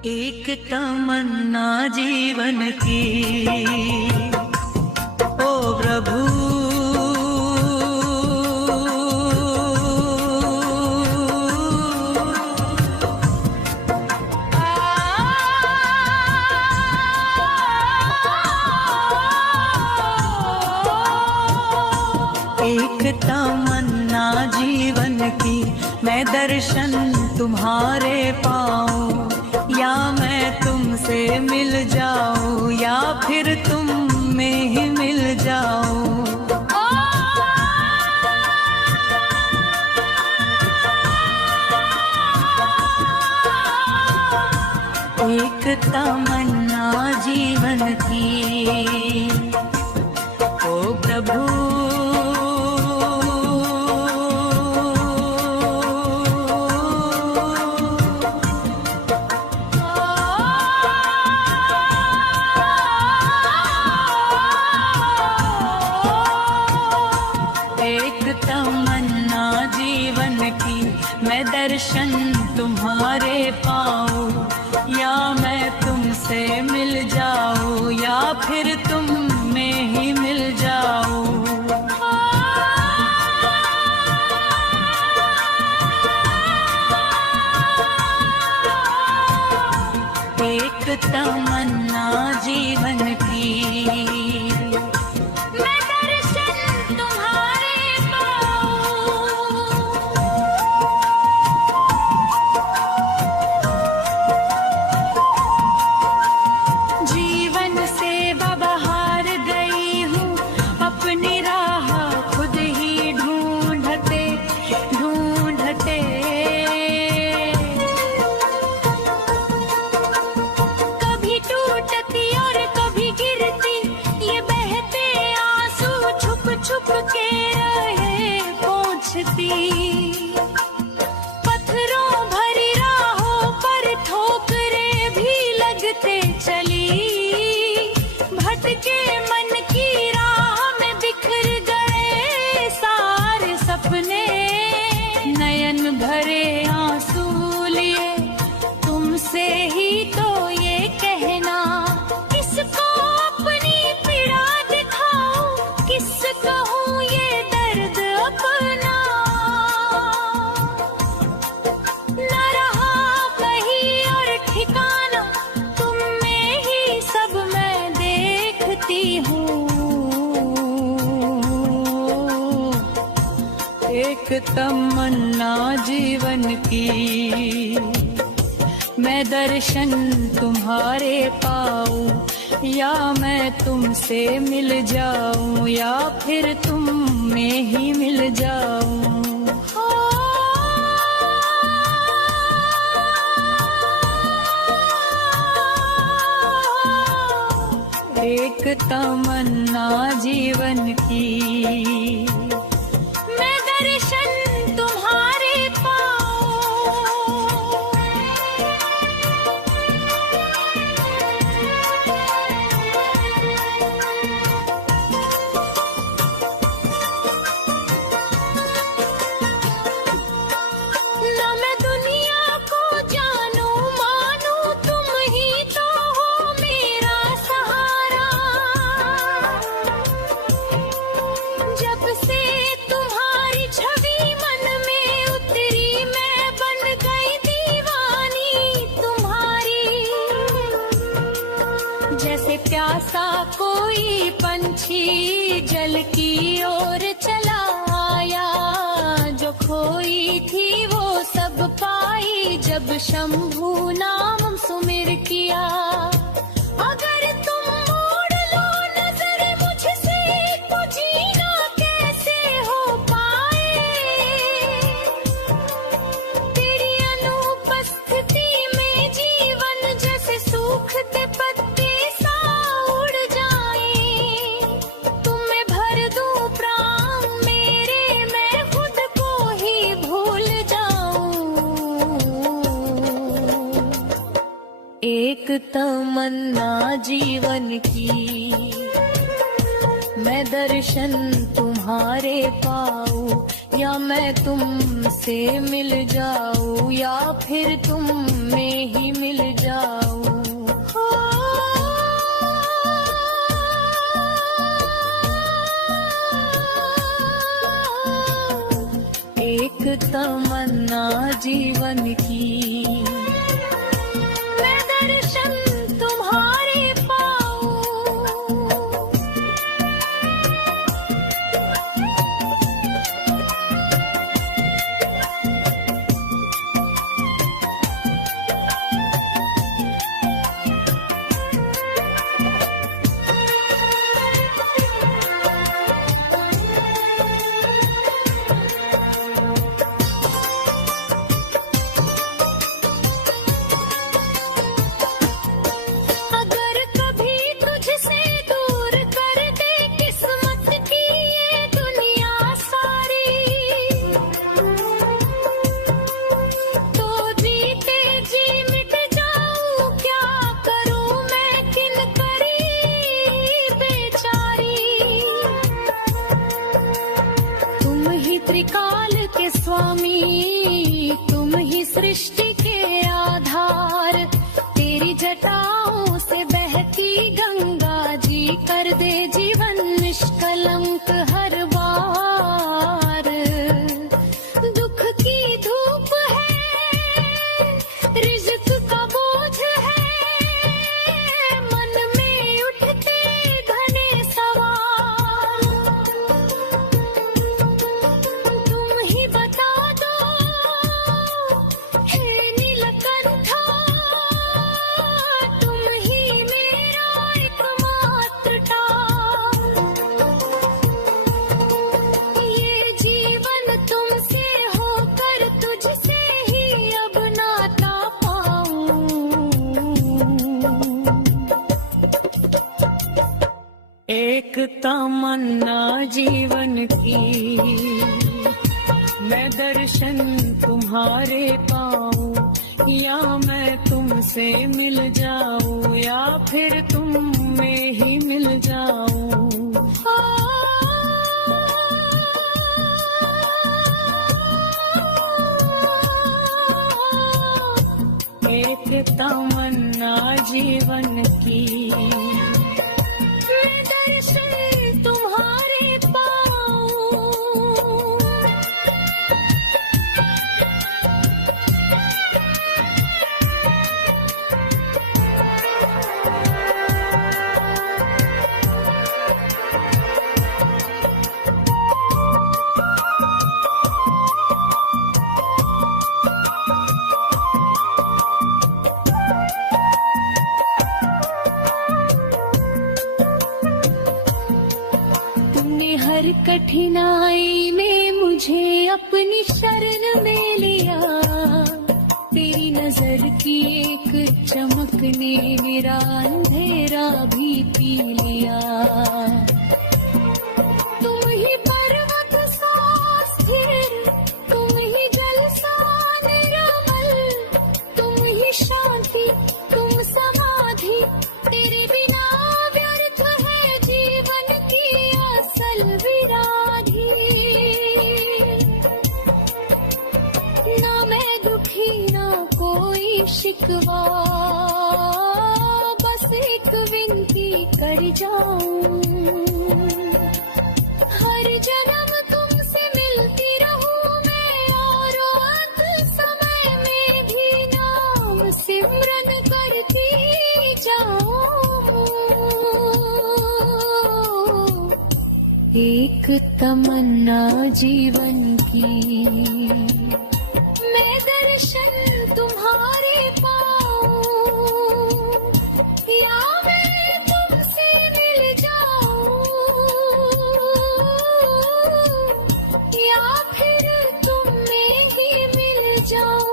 एक तमन्ना जीवन की, ओ प्रभु एक तमन्ना जीवन की, मैं दर्शन तुम्हारे पाऊं, या मैं तुमसे मिल जाऊं, या फिर तुम में ही मिल जाऊं। एक तमन्ना जीवन की, ओ प्रभु तमन्ना जीवन की, मैं दर्शन तुम्हारे पाऊं, या मैं तुमसे मिल जाऊं, या फिर तुम में ही मिल जाऊं। एक तमन्ना जीवन की, पत्थरों भरी राहों पर ठोकरें भी लगते चली, भटके मन की राह में बिखर गए सारे सपने, नयन भरे आंसू लिए तुमसे ही तो ये कहना, किसको अपनी पीड़ा दिखाऊं, किस कहूँ ये दर्द अपना। एक तमन्ना जीवन की, मैं दर्शन तुम्हारे पाऊं, या मैं तुमसे मिल जाऊं, या फिर तुम में ही मिल जाऊं। एक तमन्ना जीवन की, जैसे प्यासा कोई पंछी जल की ओर चला आया, जो खोई थी वो सब पाई, जब शंभू नाम सुमिर किया। अगर तुम मोड़ लो नजर मुझसे तो जीना कैसे हो पाए, तेरी अनुपस्थिति में जीवन जैसे सूखते पत्ते एक तमन्ना जीवन की, मैं दर्शन तुम्हारे पास। पाऊं, या मैं तुमसे मिल जाऊं, या फिर तुम में ही मिल जाऊं। एक तमन्ना जीवन की, मैं दर्शन तुम्हारे पाऊं। त्रिकाल के स्वामी, तुम ही सृष्टि के आधार, तेरी जटाओं से बहती गंगा जी कर दे जीवन निष्कलंक हर बार। दुख की धूप है, रिज़्क़ का बोझ है, मन में उठते घने सवाल, तुम ही बता दो हे नीलकंठा, तुम ही मेरा एकमात्र टाल। ये जीवन तुमसे होकर तुझसे ही अब नाता पाऊं। एक तमन्ना जीवन की, मैं दर्शन तुम्हारे पाऊं, या मैं तुमसे मिल जाऊं, या फिर तुम में ही मिल जाऊं। एक तमन्ना जीवन की, मैं दर्शन तुम्हारे पाऊं। तुमने हर कठिनाई में मुझे अपनी शरण में लिया, तेरी नजर की एक चमक ने मेरा अंधेरा भी पी लिया। तुम ही पर्वत सा स्थिर, तुम ही जल सा निर्मल, तुम ही शांति, तुम समाधि, तेरे बिना व्यर्थ है जीवन की असल विराधी। ना मैं दुखी ना कोई शिकवा, बस एक विनती कर जाऊं, हर जन्म तुमसे मिलती रहूं मैं, और अंत समय में भी नाम सिमरन करती जाऊं। एक तमन्ना जीवन की, मैं दर्शन तुम्हारे पाऊं, या मैं तुमसे मिल जाऊं, या फिर तुम में ही मिल जाऊं।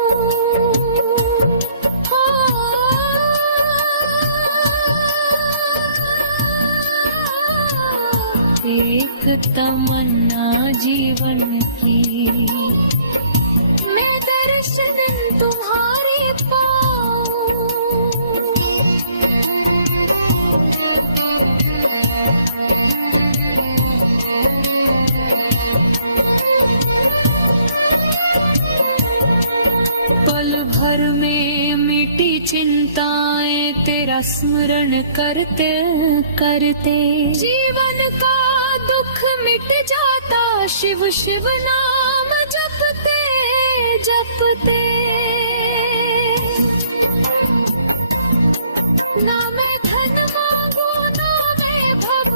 एक तमन्ना जीवन की, मैं दर्शन तुम्हारे पाऊं। सफर में मिटी चिंताएं तेरा स्मरण करते करते, जीवन का दुख मिट जाता शिव शिव नाम जपते जपते। ना मैं धन मांगू ना वैभव,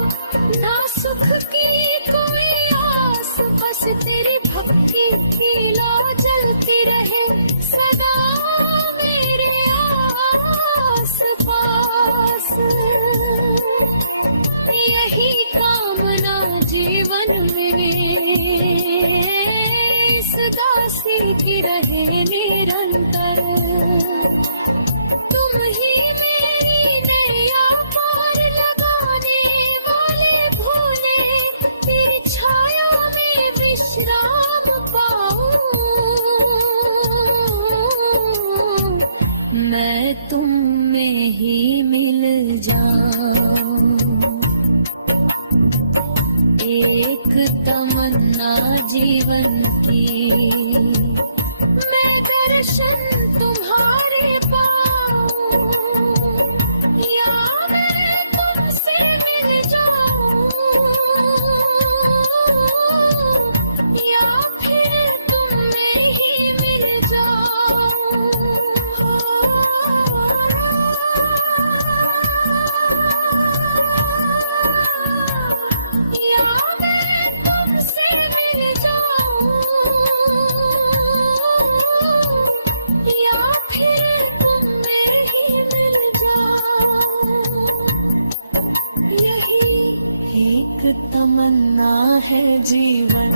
ना सुख की कोई आस, बस तेरी भक्ति की लौ जलती रहे सदा मेरे आस पास। यही कामना जीवन में इस दासी की रहे निरंतर। तुम ही मेरी नैया पार लगाने वाले भोले, तेरी छाया में विश्राम पाऊं। मैं तुम में ही मिल जाऊं। एक तमन्ना जीवन की, मैं दर्शन तुम्हारे पाऊं, या मैं तुमसे मिल जाऊं, या फिर तुम में ही मिल जाऊं। या मैं तुमसे मिल जाऊं, या फिर तुम में ही मिल जाऊं। यही एक तमन्ना है जीवन